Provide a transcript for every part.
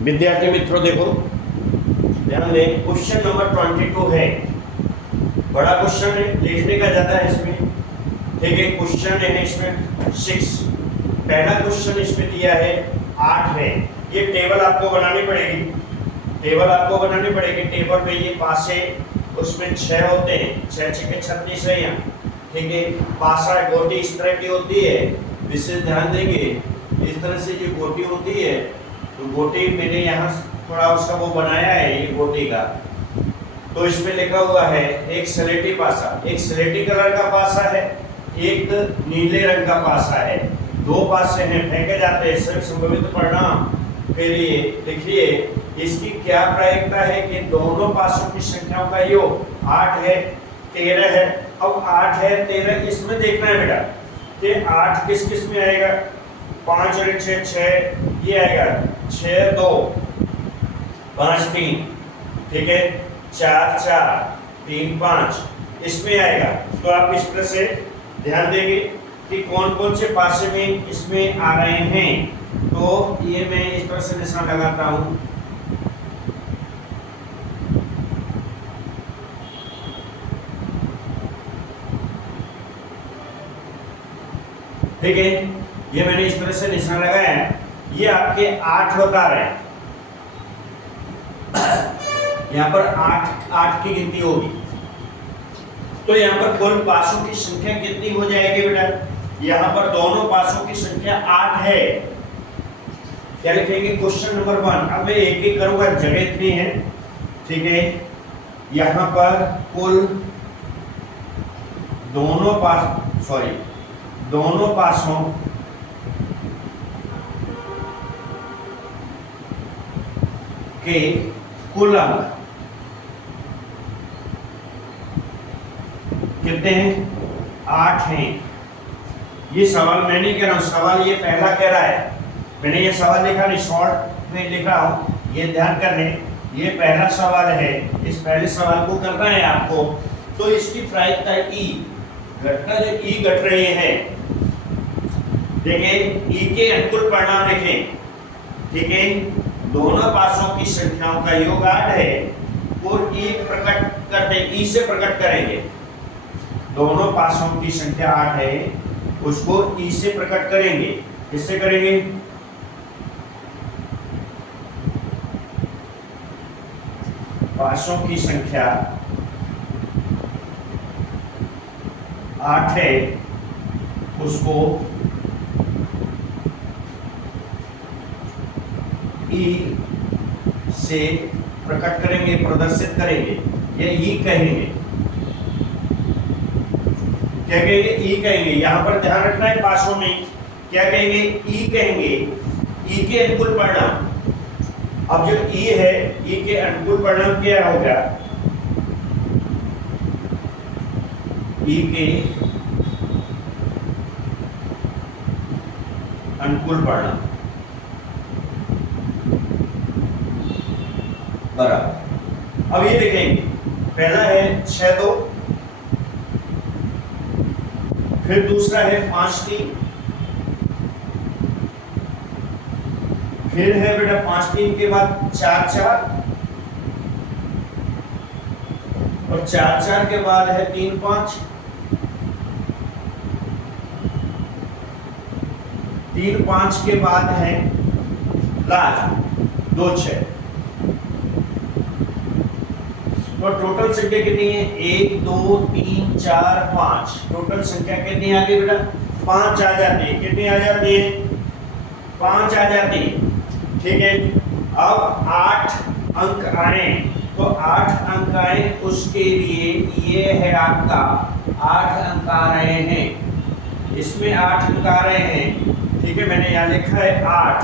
विद्यार्थी मित्रों देखो, ध्यान दें, क्वेश्चन नंबर 22 है। बड़ा क्वेश्चन है, लिखने का ज्यादा है इसमें। ठीक है, क्वेश्चन है इसमें 6। पहला क्वेश्चन इसमें दिया है 8 है। ये टेबल आपको बनानी पड़ेगी, टेबल में ये पासे उसमें 6 होते हैं, 6 6 36 है यहाँ। ठीक है, पासा गोटी इस तरह की होती है, विशेष ध्यान देंगे। इस तरह से ये गोटी होती है, तो गोटी मैंने यहाँ थोड़ा उसका वो बनाया है, ये गोटी का। तो इसमें लिखा हुआ है एक स्लेटी पासा, एक स्लेटी कलर का पासा है, एक नीले रंग का पासा है। दो पासे हैं, फेंके जाते हैं सिर्फ संभावित परिणाम के लिए। देखिए इसकी क्या प्रायिकता है कि दोनों पासों की संख्याओं का योग 8 है, 13 है। अब 8 है 13, इसमें देखना है बेटा कि 8 किस किस में आएगा। 5 और 6 6, ये आएगा 6 2 5 3। ठीक है, 4 4 3 5 इसमें आएगा। तो आप इस तरह से ध्यान देंगे कि कौन कौन से पासे में इसमें आ रहे हैं। तो ये मैं इस तरह से निशान लगाता हूं। ठीक है, ये मैंने इस तरह से निशान लगाया है। ये आपके 8 बता रहे हैं, यहाँ पर 8 की गिनती होगी। तो यहाँ पर कुल पासों की संख्या कितनी हो जाएगी बेटा। यहाँ पर दोनों पासों की संख्या 8 है। क्या लिखेंगे, क्वेश्चन नंबर 1। अब मैं एक एक करूंगा, जगह इतनी है। ठीक है, यहाँ पर कुल दोनों पासों के कुल अंक कितने हैं, 8 हैं। ये सवाल मैं नहीं कह रहा हूं, सवाल ये पहला कह रहा है। मैंने ये सवाल लिखा नहीं, शॉर्ट में लिख रहा हूं, ये ध्यान कर लें। ये पहला सवाल है, इस पहले सवाल को करना है आपको। तो इसकी प्रायिकता ई घटना, जो ई घट रही है, देखें ई के अनुकूल परिणाम लिखें। ठीक है, दोनों पासों की संख्याओं का योग 8 है और ई प्रकट करते, ई से प्रकट करेंगे। दोनों पासों की संख्या 8 है, उसको ई से प्रकट करेंगे। किससे करेंगे, पासों की संख्या 8 है, उसको ई से प्रकट करेंगे, प्रदर्शित करेंगे, या ई कहेंगे। क्या कहेंगे, ई कहेंगे। यहां पर ध्यान रखना है, पासों में क्या कहेंगे, ई कहेंगे। ई के अनुकूल परिणाम। अब जो ई है, ई के अनुकूल परिणाम क्या होगा, ई के अनुकूल परिणाम बराबर। अब ये देखेंगे, पहला है 6 2, फिर दूसरा है 5 3, फिर है बेटा 5 3 के बाद 4 4, और 4 4 के बाद है 3 5, 3 5 के बाद है लास्ट 2 6। तो टोटल संख्या कितनी है, 1 2 3 4 5। टोटल संख्या कितनी आ गई बेटा, 5 आ जाती है। कितनी आ जाती है, 5 आ जाती है। ठीक है, अब 8 अंक आए, तो 8 अंक आए, उसके लिए ये है आपका 8 अंक आ रहे हैं, इसमें 8 अंक आ रहे हैं। ठीक है, मैंने यहाँ लिखा है 8।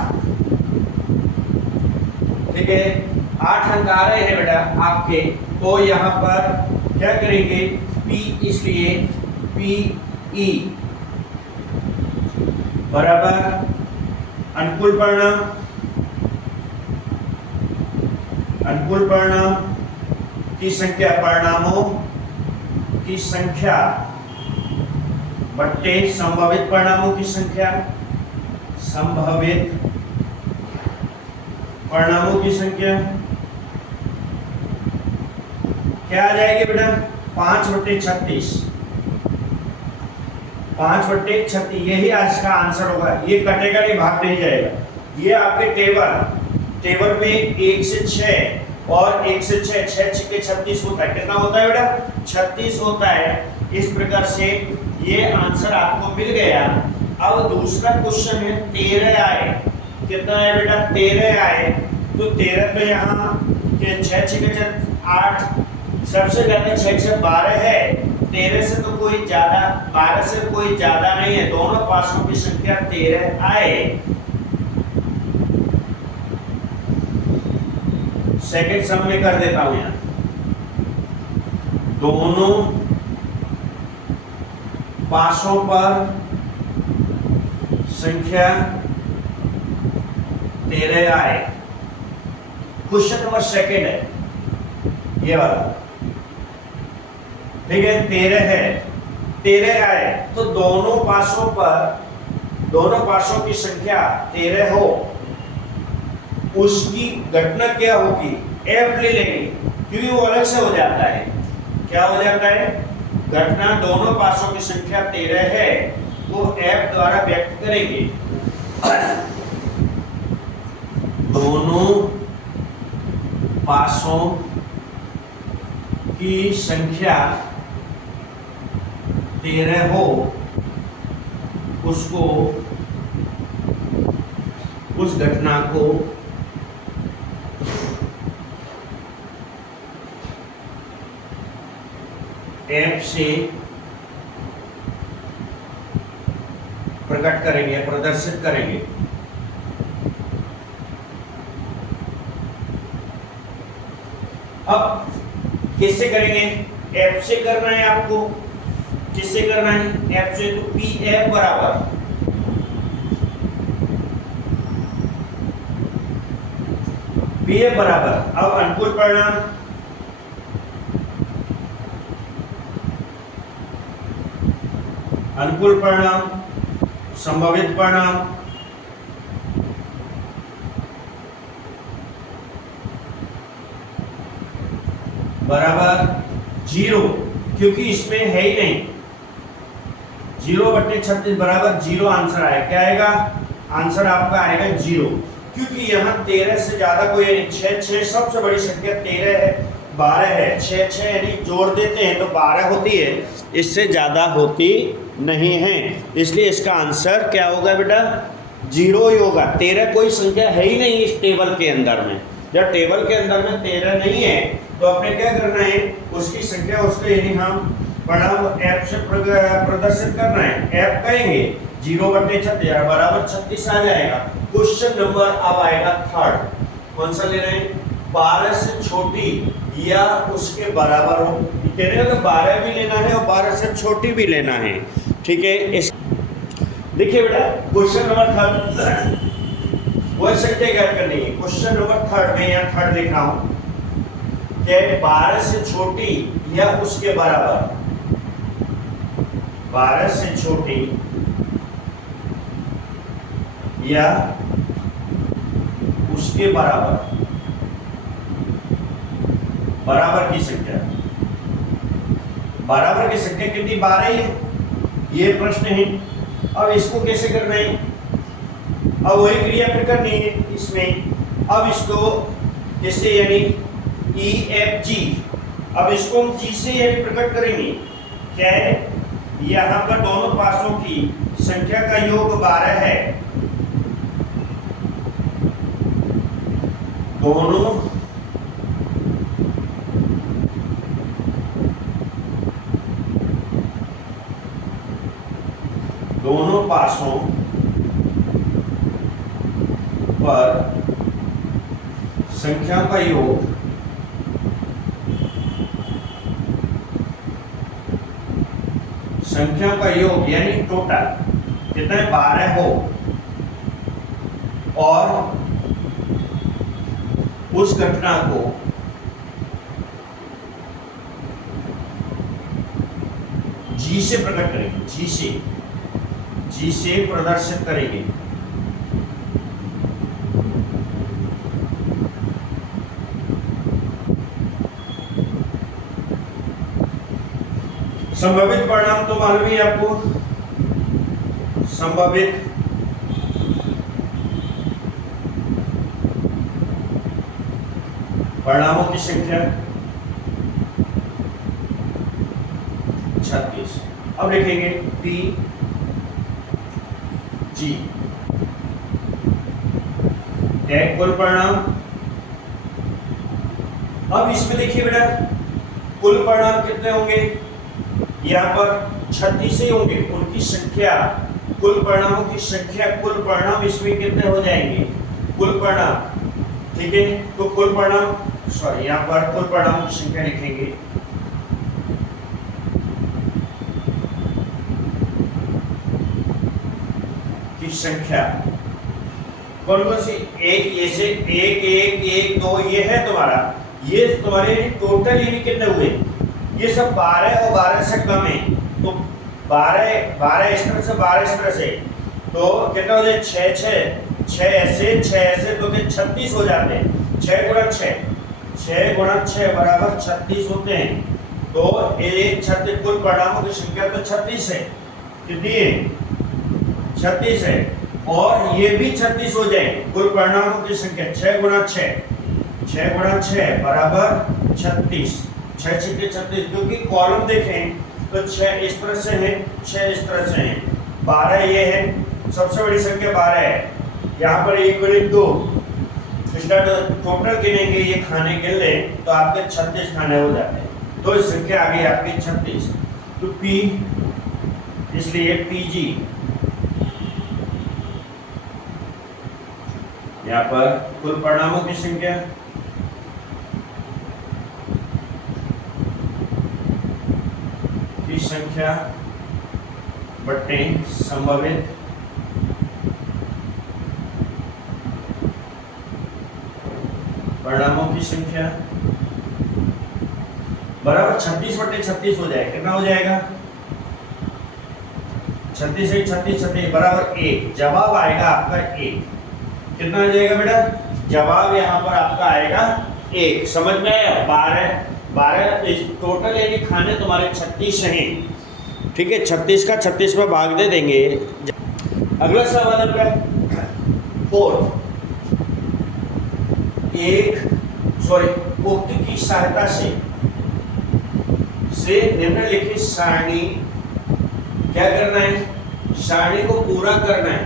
ठीक है, 8 अंक आ रहे हैं बेटा आपके। तो यहाँ पर क्या करेंगे, P, इसलिए PE बराबर अनुकूल परिणाम की संख्या, परिणामों की संख्या बट्टे संभावित परिणामों की संख्या, संभावित परिणामों की संख्या क्या आ जाएगी बेटा? 5/36। 5/36 यही आज का आंसर होगा। ये कटेगा नहीं, भाग नहीं जाएगा। ये आपके टेबल में 1 से 6 और 1 से 6, 6 6 36 होता है। कितना होता है बेटा? 36 होता है। इस प्रकार से ये आंसर आपको मिल गया। अब दूसरा क्वेश्चन है 13 आए। कितना है बेटा? 13 आए। तो 13 तो यहाँ 6 6 8, सबसे ज्यादा 6 6 12 है। 13 से तो कोई ज्यादा, 12 से कोई ज्यादा नहीं है। दोनों पासों की संख्या 13 आए। सेकंड सम में कर देता हूं यहाँ। दोनों पासों पर संख्या 13 आए। क्वेश्चन नंबर सेकंड है ये वाला, ठीक है। 13 है, 13 आए तो दोनों पासों की संख्या 13 हो, उसकी घटना क्या होगी? एफ ले लेंगे, क्योंकि वो अलग से हो जाता है। क्या हो जाता है? घटना दोनों पासों की संख्या 13 है, वो एफ द्वारा व्यक्त करेंगे। दोनों पासों की संख्या 13 हो, उसको, उस घटना को एफ से प्रकट करेंगे, प्रदर्शित करेंगे। अब किससे करेंगे? एफ से करना है आपको। किससे करना है? एफ से। तो पी एफ बराबर अब अनुकूल परिणाम, संभावित परिणाम, बराबर 0, क्योंकि इसमें है ही नहीं। 0/36 बराबर 0 आंसर आएगा। क्या आएगा? आंसर आपका आएगा 0, क्योंकि यहाँ 13 से ज्यादा कोई नहीं। 6 6 सबसे बड़ी संख्या 13 है, 12 है। 6 6 यानी जोड़ देते हैं तो 12 होती है, इससे ज्यादा होती नहीं है। इसलिए इसका आंसर क्या होगा बेटा? 0 ही होगा। 13 कोई संख्या है ही नहीं इस टेबल के अंदर में। जब टेबल के अंदर में 13 नहीं है तो आपने क्या करना है? उसकी संख्या, उसको यानी हम परिणाम एफ से प्रदर्शित करना है। एफ कहेंगे 0/36 बराबर 36 आ जाएगा। क्वेश्चन नंबर अब आएगा थर्ड। कौन सा ले रहे हैं? 12 से छोटी या उसके बराबर हो। कहने का तो 12 भी लेना है और 12 से छोटी भी लेना है, ठीक है। इस देखिए बेटा, क्वेश्चन नंबर थर्ड वो संख्या ज्ञात करनी है। क्वेश्चन नंबर थर्ड में यहाँ थर्ड लिख रहा हूं कि 12 से छोटी या उसके बराबर, 12 से छोटी या उसके बराबर की संख्या, बराबर की संख्या कितनी? 12 ही है, ये प्रश्न है। अब इसको कैसे करना है? अब वही क्रिया फिर करनी है इसमें। अब इसको जैसे यानी ई एफ जी, अब इसको हम जी से यानी प्रकट करेंगे। क्या है? यहाँ पर दोनों पासों की संख्या का योग 12 है। दोनों पासों पर संख्या का योग यानी टोटल कितना है? 12 हो, और उस घटना को जी से प्रकट करेंगे। जी से प्रदर्शित करेंगे। संभावित परिणाम तो मालूम ही है आपको, संभावित परिणामों की संख्या 36। अब लिखेंगे पी जी, कुल परिणाम। अब इसमें देखिए बेटा, कुल परिणाम कितने होंगे, यहाँ पर 36 ही होंगे, उनकी संख्या, कुल परिणामों की संख्या, कुल परिणाम इसमें कितने हो जाएंगे, कुल परिणाम, ठीक है। तो कुल परिणाम, सॉरी, यहाँ पर कुल परिणामों की संख्या लिखेंगे की संख्या, कौन कौन सी, एक, ये से एक एक एक दो, ये है तुम्हारा, ये तुम्हारे टोटल यानी कितने हुए, ये सब 12 और 12 से कम है, तो 12 इस तरह से, 12 इस तरह से, तो कितना हो जाए, 6 ऐसे तो 36 हो जाते हैं। 6 गुणा 6 बराबर 36 होते हैं। तो एक 36, कुल परिणामों की संख्या तो 36 है, कितनी है, 36 है, और ये भी 36 हो जाए, कुल परिणामों की संख्या 6 गुणा 6 बराबर 36, 6 6 36, क्योंकि कॉलम देखें तो 6 इस तरह से है, 6 इस तरह से है, 12 ये है, सबसे बड़ी संख्या 12 है, यहाँ पर 1 और 1 2, टोटल गिनेंगे, ये खाने गिन लें तो आपके 36 खाने हो जाते हैं, तो इस संख्या आ गई आपकी 36। तो P, इसलिए PG, यहाँ पर कुल परिणामों की संख्या बट्टे संभावित परिणामों की संख्या बराबर 36 बट्टे 36 हो जाएगा। कितना हो जाएगा, 36 एक 36 36 बराबर 1। जवाब आएगा आपका 1। कितना आ जाएगा बेटा, जवाब यहाँ पर आपका आएगा 1। समझ में आया, 12 टोटल यानी खाने तुम्हारे 36 हैं, ठीक है। 36 का 36 में भाग दे देंगे। अगला सवाल है 4, उक्त की सहायता से निम्नलिखित सारणी क्या करना है, सारणी को पूरा करना है।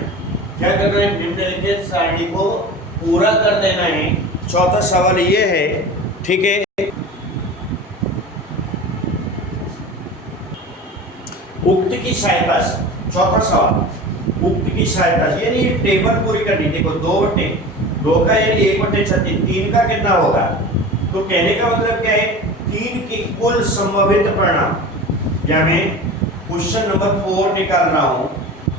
क्या करना है, निम्नलिखित सारणी को पूरा कर देना है। चौथा सवाल ये है, ठीक है, उक्त की सहायता से। चौथा सवाल उक्त की सहायता से, यानी ये टेबल पूरी करनी। देखो 2 का यानी 1/36, 3 का कितना होगा, तो कहने का मतलब क्या है, 3 के कुल संभावित परिणाम, या मैं क्वेश्चन नंबर 4 निकाल रहा हूं।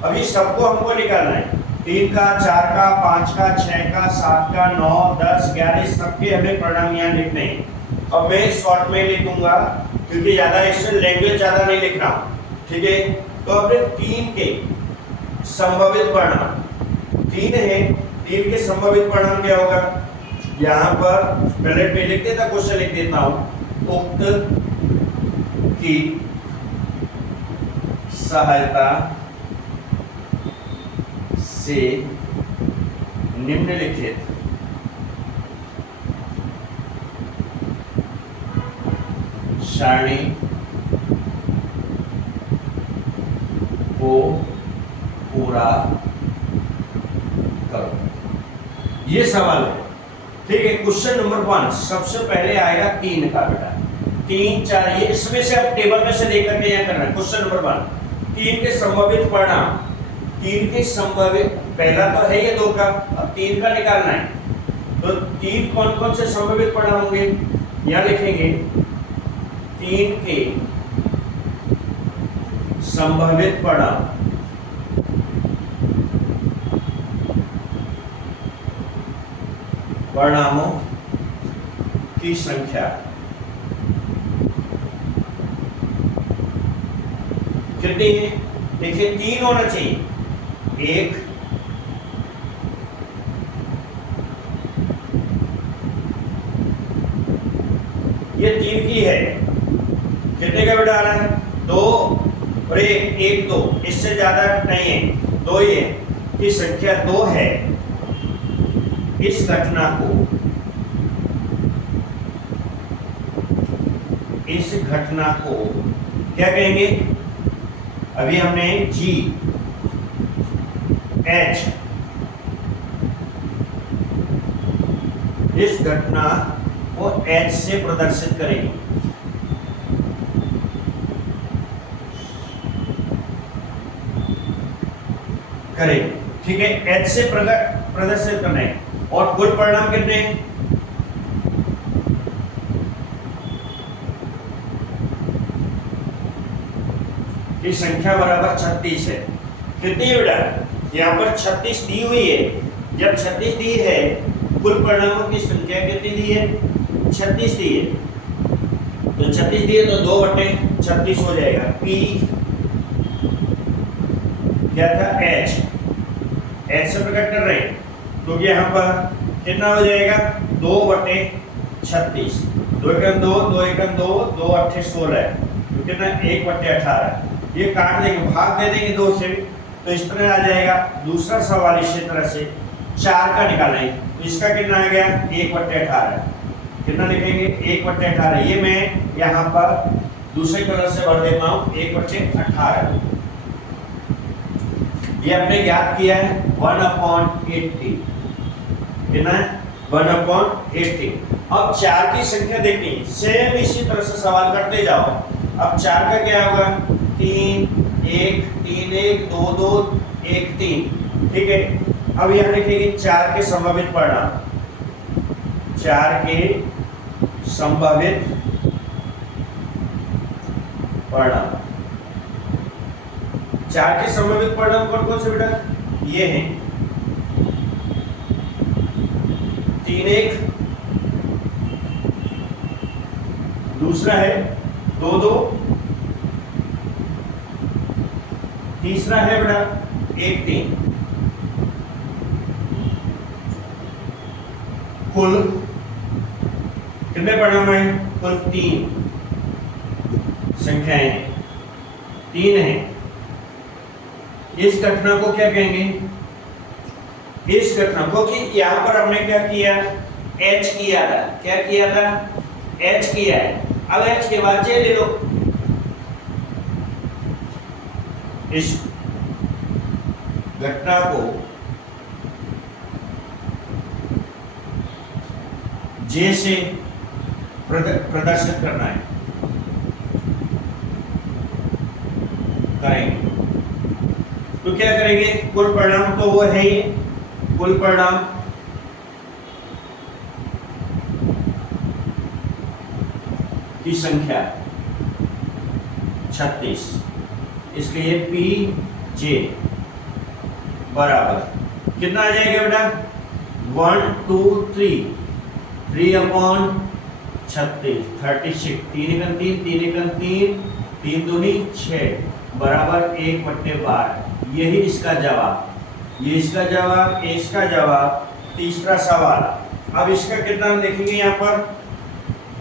अभी सबको हमको निकालना है, 3 का, 4 का, 5 का, 6 का, 7 का, 9, 10, 11, सबके हमें परिणाम यहाँ लिखने हैं। अब मैं शॉर्ट में लिखूंगा क्योंकि ज्यादा इससे लैंग्वेज ज्यादा नहीं लिख रहा हूं, ठीक है। तो अपने 3 के संभावित परिणाम, 3 है, 3 के संभावित परिणाम क्या होगा, यहाँ पर पहले पे लिख देता, क्वेश्चन लिख देता हूं। उक्त की सहायता से निम्नलिखित सारणी को पूरा करो। ये सवाल है, ठीक है। क्वेश्चन नंबर 1 सबसे पहले आएगा 3 का बेटा, 3 4, ये इसमें से अब टेबल में से लेकर के यहाँ करना है। क्वेश्चन नंबर 1, 3 के संभावित परिणाम, 3 के संभावित, पहला तो है ये 2 का, अब 3 का निकालना है। तो 3 कौन कौन से संभावित परिणाम होंगे, यहाँ लिखेंगे 3 के संभावित परिणाम, परिणामों की संख्या कितनी है, देखिए 3 होना चाहिए, 1 ये 3 की है, कितने का बेटा आ रहा है, दो और एक, एक दो, इससे ज्यादा नहीं है, दो ही है कि संख्या दो है। इस घटना को, इस घटना को क्या कहेंगे? अभी हमने जी एच, इस घटना को एच से प्रदर्शित करेंगे। करेंगे, ठीक है, एच से प्रदर्शित करना है। और कुल परिणाम कितने हैं? की संख्या बराबर 36 है। कितनी है बेटा? यहाँ पर 36 दी हुई है। जब 36 दी है, कुल परिणामों की संख्या कितनी दी है? 36 दी है। तो 36 दी है तो 2/36 हो जाएगा। P क्या था? H, H से प्रकट कर रहे हैं तो यहाँ पर कितना हो जाएगा? 2/36, 2 एकम 2, 2 एकम 2, 2 8 16 है, तो कितना? 1/18। ये काट देंगे, भाग दे देंगे 2 से, तो इस तरह आ जाएगा। दूसरा सवाल इसी तरह से 4 का निकालना है, तो इसका कितना आ गया? 1/18। कितना लिखेंगे? 1/18। ये मैं यहाँ पर दूसरे कलर से भर देता हूँ, 1/18। ये आपने ज्ञात किया है 1/80। कितना है? 1/80। अब 4 की संख्या देखनी, सेम इसी तरह से सवाल करते जाओ। अब 4 का क्या होगा? 3 1 3 1 2 2 1 3, ठीक है। अब यहाँ लिखेंगे 4 के संभावित परिणाम, 4 के संभावित परिणाम। 4 के संभावित परिणाम कौन कौन से बेटा? ये हैं 3 1, दूसरा है 2 2, तीसरा है बेटा 1 3। कुल कितने परिणाम है? कुल 3 संख्याएं हैं, 3 हैं। इस घटना को क्या कहेंगे? इस घटना को, कि यहां पर हमने क्या किया? H किया था। क्या किया था? H किया है। अब H के बाद J ले लो। इस घटना को J से प्रदर्शित करना है, करेंगे। तो क्या करेंगे? कुल परिणाम तो वो है ही, कुल परिणाम की संख्या 36, इसलिए पी जे बराबर कितना आ जाएगा बेटा? 1 2 3, 3/36, 36, 3 एकम 3, 3 एकम 3, 3 दूनी 6 बराबर 1/12। यही इसका जवाब, ये इसका जवाब, इसका जवाब। तीसरा सवाल, अब इसका कितना हम देखेंगे यहाँ पर?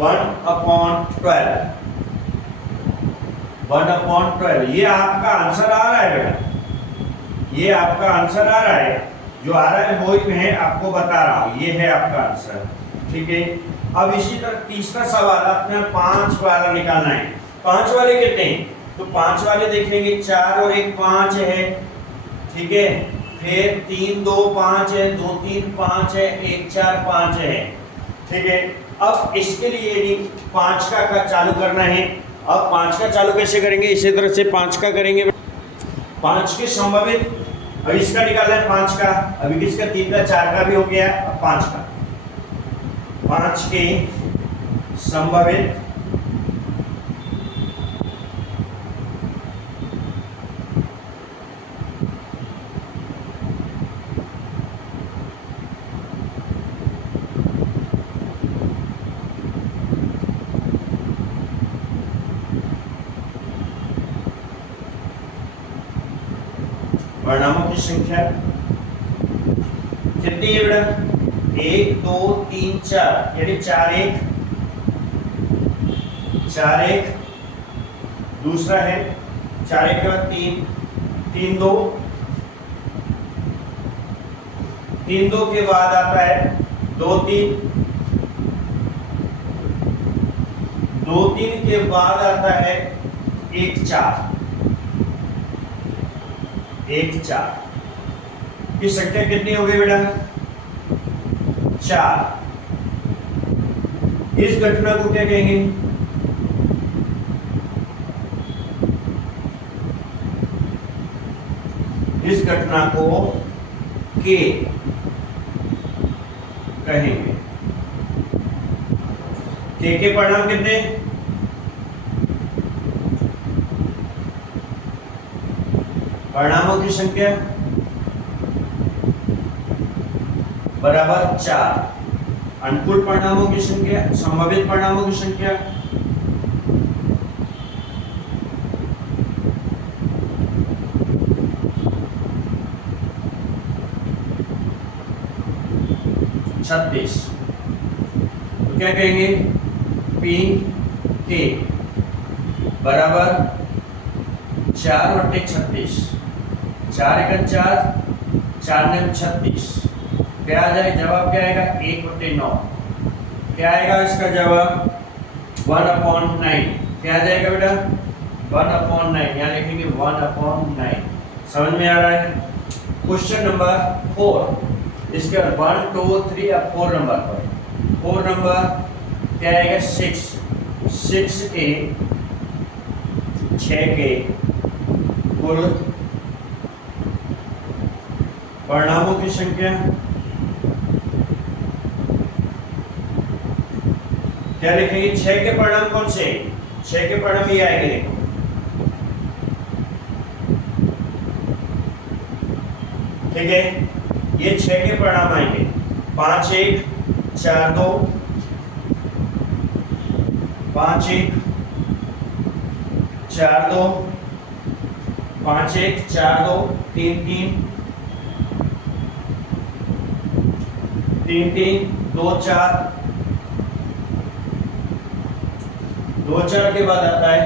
1/12, 1/12। ये आपका आंसर आ रहा है बेटा, ये आपका आंसर आ रहा है। जो आ रहा है वो ही मैं आपको बता रहा हूँ, ये है आपका आंसर, ठीक है। अब इसी तरह तीसरा सवाल अपने 5 वाला निकालना है। 5 वाले कितने हैं? तो 5 वाले देखेंगे 4 और 1 5 है, ठीक है। फिर 3 2 5 है, 2 3 5 है, 1 4 5 है, ठीक है। अब इसके लिए यदि 5 का चालू करना है, अब 5 का चालू कैसे करेंगे? इसी तरह से 5 का करेंगे। 5 के संभावित, अब इसका निकालना है 5 का, अभी किसका? 3 का, 4 का भी हो गया, अब 5 का। 5 के संभावित परिणामों की संख्या कितनी है बेटा? 1 2 3 4, यानी 4 1 दूसरा है 4 1 के बाद 3, 3 2, 3 2 के बाद आता है 2 3, 2 3 के बाद आता है 1 4, 1 4 की संख्या कितनी हो गई बेटा? 4। इस घटना को क्या कहेंगे? इस घटना को के कहेंगे। के परिणाम कितने? परिणामों की संख्या बराबर 4। अनुकूल परिणामों की संख्या, संभावित परिणामों की संख्या छत्तीस। तो क्या कहेंगे? पी के बराबर 4/36। 4 × 4, 4 × 36। क्या आ जाएगा? जवाब क्या आएगा? 1/9। क्या आएगा इसका जवाब? 1/9। क्या आ जाएगा बेटा? 1/9। यहाँ लिखेंगे 1/9। समझ में आ रहा है? क्वेश्चन नंबर 4, इसके बाद 1 2 3 अब 4 नंबर पर। 4 नंबर क्या आएगा? 6। 6 के 6 के कुल परिणामों की संख्या क्या लिखेंगे? 6 के परिणाम कौन से? 6 के परिणाम ये आएंगे, देखो ठीक है। ये 6 के परिणाम आएंगे 5 1 4 2, 5 1 4 2, 5 1 4 2, 3 3, 3 3 2 4, 2 4 के बाद आता है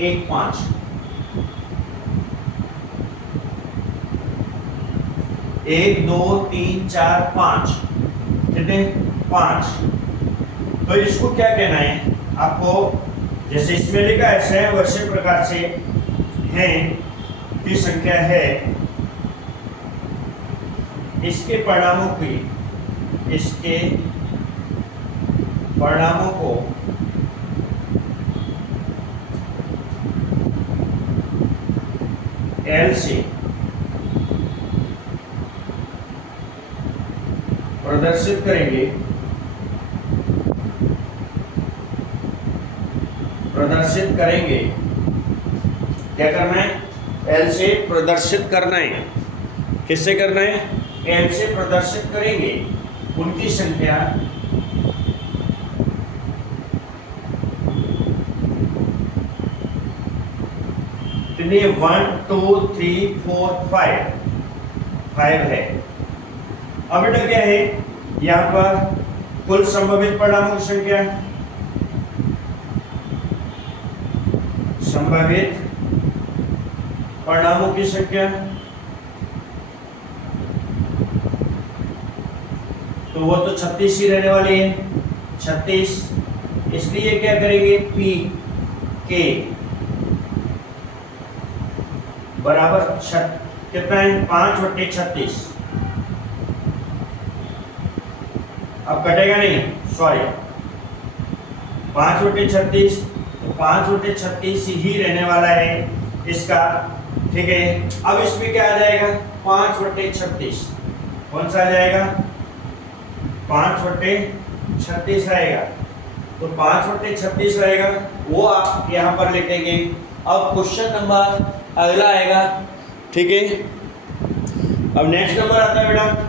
1 5। 1 2 3 4 5, कितने? 5। तो इसको क्या कहना है आपको? जैसे इसमें लिखा है वैसे प्रकार से हैं की संख्या है, इसके परिणामों की, इसके परिणामों को L से प्रदर्शित करेंगे, प्रदर्शित करेंगे। क्या करना है? L से प्रदर्शित करना है। किससे करना है? L से प्रदर्शित करेंगे उनकी संख्या कितनी है? 1 2 3 4 5 है। अब बेटा क्या है? यहाँ पर कुल संभावित परिणामों की संख्या, संभावित परिणामों की संख्या, तो वो तो 36 ही रहने वाली है, 36। इसलिए क्या करेंगे? पी के बराबर कितना है? 5/36। अब कटेगा नहीं, सॉरी, 5/36, तो 5/36 ही रहने वाला है इसका, ठीक है। अब इसमें क्या आ जाएगा? 5/36 कौन सा आ जाएगा? 5/36 आएगा। तो 5/36 रहेगा, वो आप यहाँ पर लिखेंगे। अब क्वेश्चन नंबर अगला आएगा, ठीक है। अब नेक्स्ट नंबर आता है बेटा,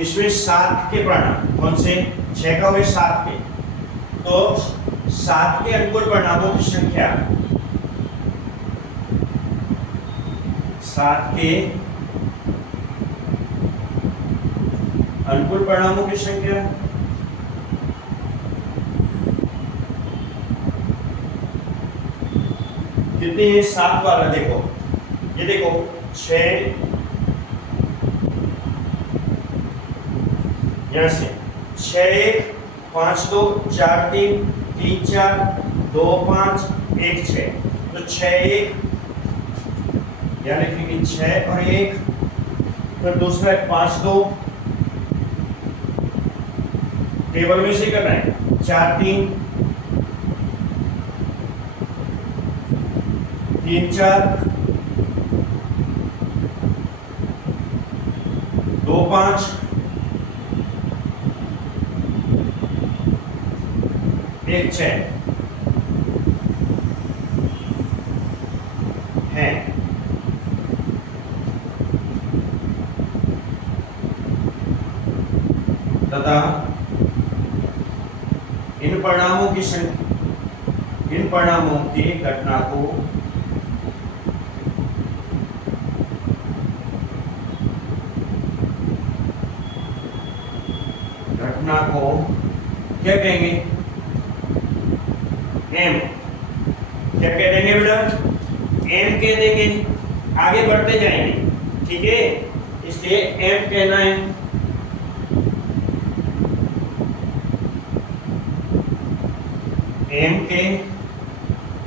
इसमें 7 के परिणाम कौन से? 6 का हुए 7 के, तो 7 के अनुकूल परिणामों की संख्या, 7 के अनुकूल परिणामों की संख्या कितनी है 7 वाला देखो, ये देखो 6 यहाँ से 6 1 5 2 4 3 3 4 2 5 1 6, तो 6 1 यानी कि 6 और 1, फिर दूसरा है 5 2, टेबल में से करना है 4 3 3 4 2 5 1 6 है। तथा इन परिणामों की घटना को क्या कहेंगे, एम। क्या कह देंगे बेटा, एम कह देंगे, आगे बढ़ते जाएंगे, ठीक है, इसलिए एम कहना है। एम के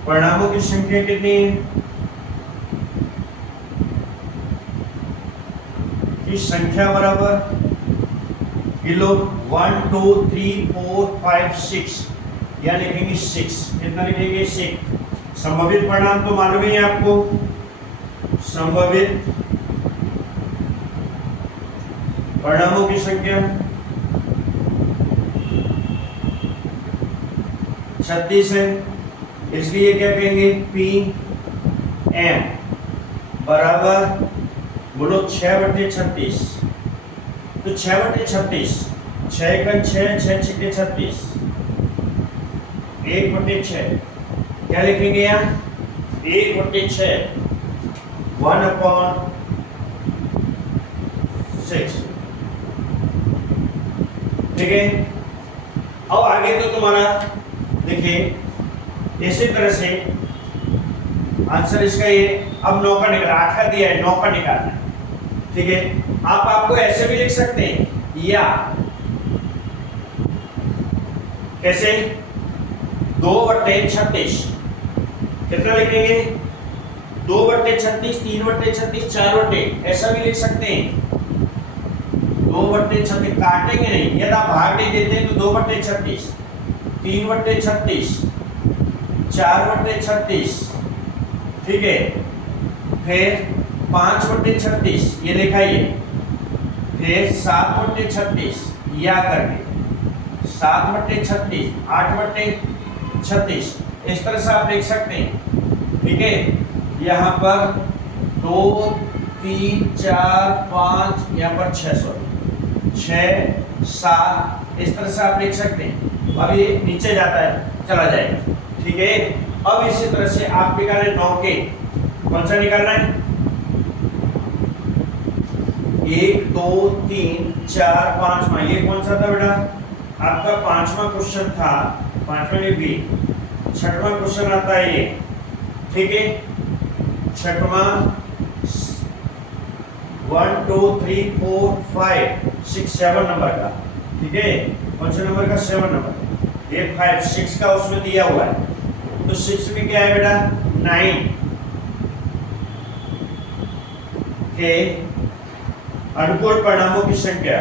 परिणामों की संख्या कितनी है, की संख्या बराबर किलो 1 2 3 4 5 6, या लिखेंगे 6, कितना लिखेंगे 6। संभावित परिणाम तो मालूम ही है आपको, संभावित परिणामों की संख्या 36 है, इसलिए क्या कहेंगे पी एम बराबर बोलो 6/36, तो 6/36, 6 का 6 6 6 36, 1/6, क्या लिखेंगे यहाँ 1/6 1/6, ठीक है। अब आगे तो तुम्हारा देखिए इसी तरह से आंसर इसका ये, अब 9 का निकाला, 8 का दिया है, 9 का निकालना है, ठीक है। आप आपको ऐसे भी लिख सकते हैं, या कैसे 2/36, कितना लिखेंगे 2/36, 3/36, 4/, ऐसा भी लिख सकते हैं। 2/36 काटेंगे नहीं, यदि आप भाग नहीं देते हैं तो 2/36, 3/36, 4/36, ठीक है, फिर 5/36 ये लिखाइए, फिर 7/36 या करके 7/36, 8/36, इस तरह से आप लिख सकते हैं, ठीक है। यहाँ पर 2 3 4 5, यहाँ पर 6 7, इस तरह से आप लिख सकते हैं। अब ये नीचे जाता है, चला जाएगा, ठीक है। अब इसी तरह से आप निकाले 9 के, कौन सा निकालना है 1 2 3 4 5वां, ये कौन सा था बेटा आपका 5वां क्वेश्चन था, 5वां में भी 6वां क्वेश्चन आता है ये, ठीक है। 6वां 1 2 3 4 5 6 7 नंबर का, ठीक है, कौन से नंबर का 7 नंबर, ये 5 6 का उसमें दिया हुआ है, तो 6 में क्या है बेटा 9 के अनुकूल परिणामों की संख्या,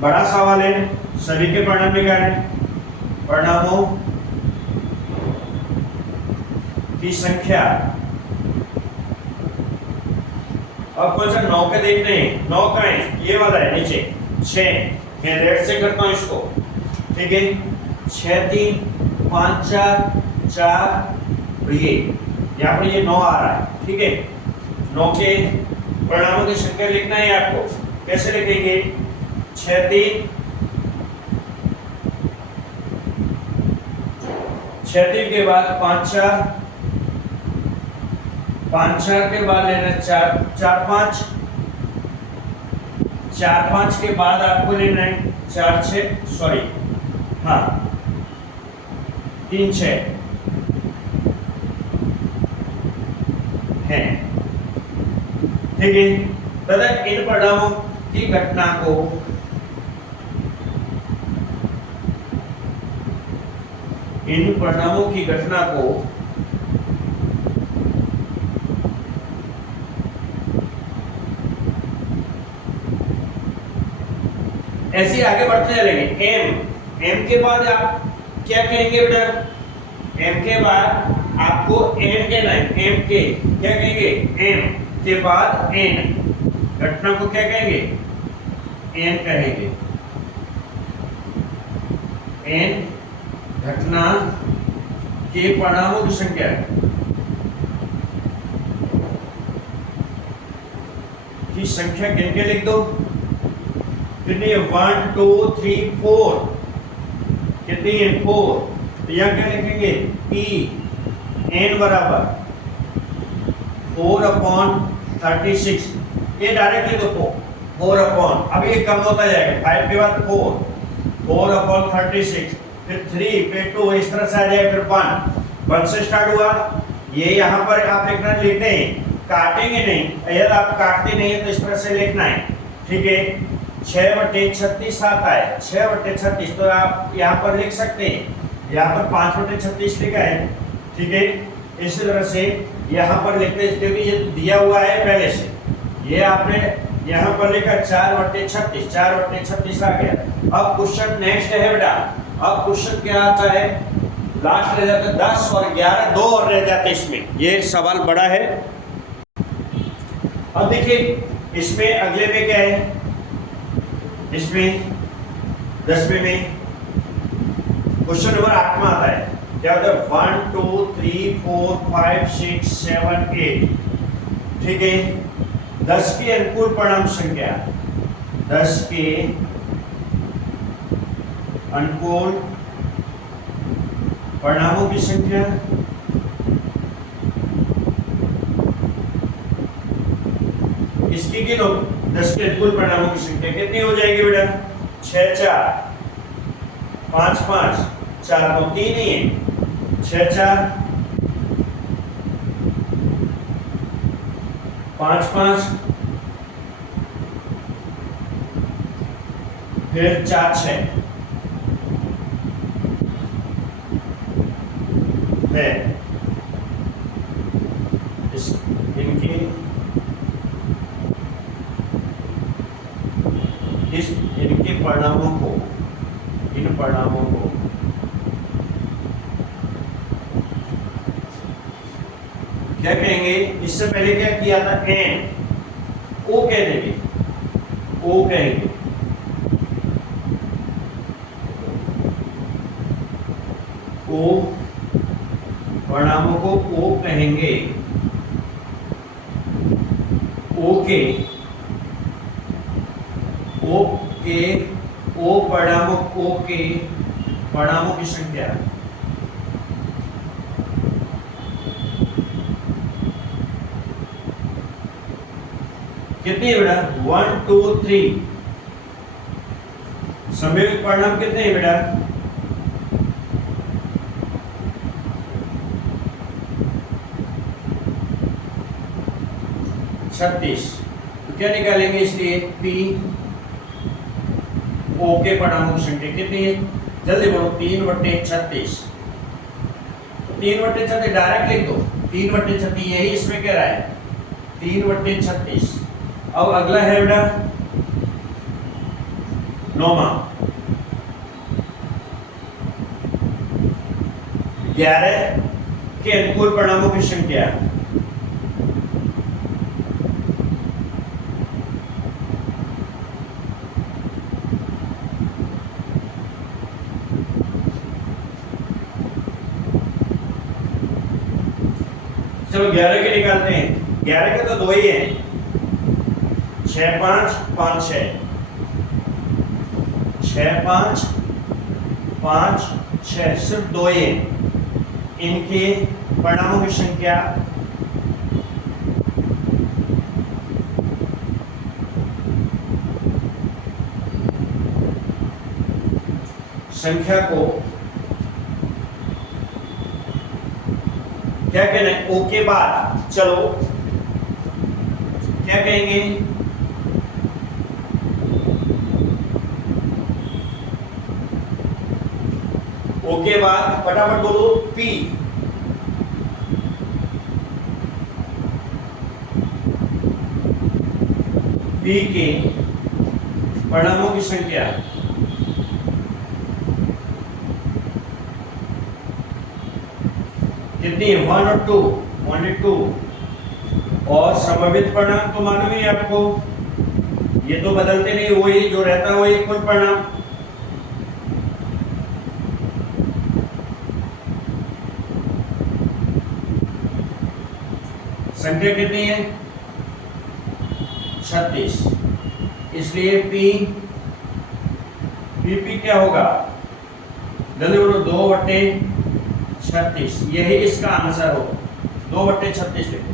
बड़ा सवाल है, सभी के परिणाम निकालें, परिणामों की संख्या। अब कौन सा 9 के देख रहे हैं, 9 का है, ये वाला है नीचे 6, मैं रेड से करता हूं इसको, ठीक है। 6 3 5 4 4, ये यहाँ पर ये 9 आ रहा है, ठीक है। 9 के परिणामों की संख्या लिखना है आपको, कैसे लिखेंगे 6 3 6 3 के बाद 5 4, 5 4 के बाद लेना 4 4 5, 4 5 के बाद आपको लेना है 4 6, सॉरी हाँ 3 6 है। ठीक है, तथा इन परिणामों की घटना को ऐसे आगे बढ़ते चलेंगे। एम के बाद आप क्या कहेंगे बेटा? एम के बाद आपको एन कहना है। एम के क्या कहेंगे? एम के बाद एन, घटना को क्या कहेंगे? एन कहेंगे। एन घटना के परिणामों की संख्या गिन के लिख दो। कितनी है? 1 2 3 4। कितनी है? 4। तो यहाँ क्या लिखेंगे? P n बराबर 4/36। ये डायरेक्ट लिख दो 4 अब ये कम होता जाएगा। 5 के बाद 4/36, फिर 3, फिर 2, इस तरह से आ जाएगा। फिर 1 से स्टार्ट हुआ। ये यहाँ पर आप लिखना लिखते हैं, काटेंगे नहीं। अगर आप काटते नहीं है तो इस तरह से लिखना है। ठीक है, 6/36 आता है। 6/36 तो आप यहाँ पर लिख सकते हैं। यहाँ पर 5/36 लिखा है। ठीक है, इसी तरह से यहाँ पर लिखते हैं, क्योंकि ये दिया हुआ है पहले से। ये आपने यहाँ पर लिखा 4/36, 4/36 आ गया। अब क्वेश्चन नेक्स्ट है बेटा। अब क्वेश्चन क्या आता है? लास्ट रह जाता है 10 और 11, 2 और रह जाते इसमें। ये सवाल बड़ा है। अब देखिए इसमें अगले में क्या है? इसमें 10वें में क्वेश्चन नंबर 8 में आता है। क्या होता है? 1 2 3 4 5 6 7 8। ठीक है, 10 की अनुकूल परिणाम संख्या, 10 के अनुकूल परिणामों की संख्या इसकी गिनो। 10 के अनुकूल परिणामों की संख्या कितनी हो जाएगी बेटा? 6 4 5 5 4 तो 3 ही है। 6 4 5 5 फिर 4 6 है। इनके परिणामों को, इन परिणामों को क्या कहेंगे? इससे पहले क्या किया था? एन ओ कह देंगे, ओ कहेंगे। ओ परिणामों को ओ कहेंगे। ओके ओके ओ परिणामों, ओ के परिणामों की संख्या कितनी है बेटा? 1 2 3। संभावित परिणाम कितने हैं बेटा? 36। तो क्या निकालेंगे? इसलिए P O के परिणामों की संख्या कितनी है? जल्दी बोलो। 3/36। 3/36 डायरेक्ट लिख दो। 3/36 यही इसमें कह रहा है, 3/36। अब अगला है बेटा 9वां, 11 के अनुकूल परिणामों की संख्या चलो 11 के निकालते हैं। 11 के तो दो ही हैं, 6 5 5 6, 6 5 5 6, सिर्फ दो ही हैं। इनके परिणामों की संख्या को क्या कहना है? ओ के बाद चलो क्या कहेंगे? ओ के बाद फटाफट बोलो पी। पी के परिणामों की संख्या कितनी है? 1 और 2, 1 और 2। और संभावित परिणाम तो मालूम ही है आपको, ये तो बदलते नहीं, वही जो रहता है वही कुल परिणाम। संख्या कितनी है? 36। इसलिए पी क्या होगा? जल्दी बोलो, 2/36। यही इसका आंसर हो, 2/36 लिखो।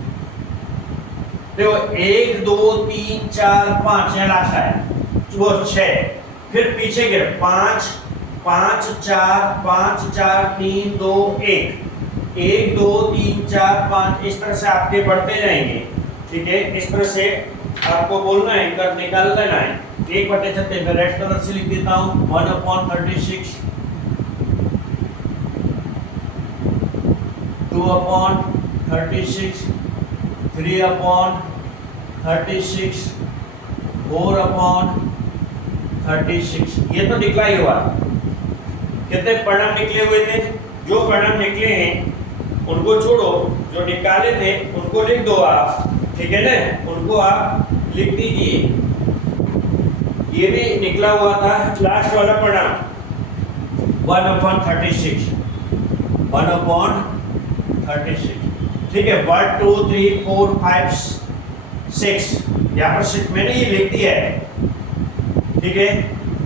देखो 1 2 3 4 5 यहाँ लास्ट है वो 6, फिर पीछे गिर 5 5 4 5 4 3 2 1 1 2 3 4 5, इस तरह से आपके बढ़ते जाएंगे। ठीक है, इस तरह से आपको बोलना है, कर निकाल लेना है। 1/36 मैं रेड कलर से लिख देता हूँ, 1/36, 2/36, 3/36, 4/36। ये तो निकला ही हुआ। कितने परिणाम निकले हुए थे? जो परिणाम निकले हैं उनको छोड़ो, जो निकाले थे उनको लिख दो आप। ठीक है ना, उनको आप लिख दीजिए। ये भी निकला हुआ था लास्ट वाला परिणाम 1/36, 1/36। ठीक है, 1 2 3 4 5 6, यहाँ पर 6 मैंने ये लिख दिया है। ठीक है,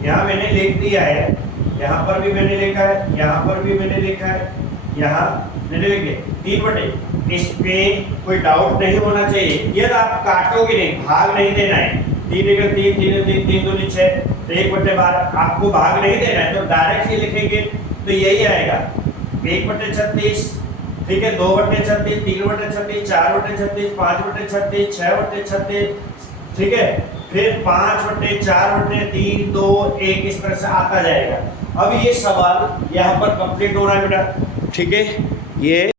यहाँ मैंने लिख दिया है, यहाँ पर भी मैंने लिखा है, यहाँ पर भी मैंने लिखा है, यहाँ मैंने लिखे 3/। इस पे कोई डाउट नहीं होना चाहिए। ये तो आप काटोगे नहीं, भाग नहीं देना है। 3 × 3 3 3 3 2 6, तो 1/12 आपको भाग नहीं देना है, तो डायरेक्ट ही लिखेंगे तो यही आएगा 1/36। ठीक है, 2/36, 3/36, 4/36, 5/36, 6/36। ठीक है, फिर 5/4/3 2 1, इस तरह से आता जाएगा। अब ये सवाल यहाँ पर कंप्लीट हो रहा है बेटा। ठीक है, ये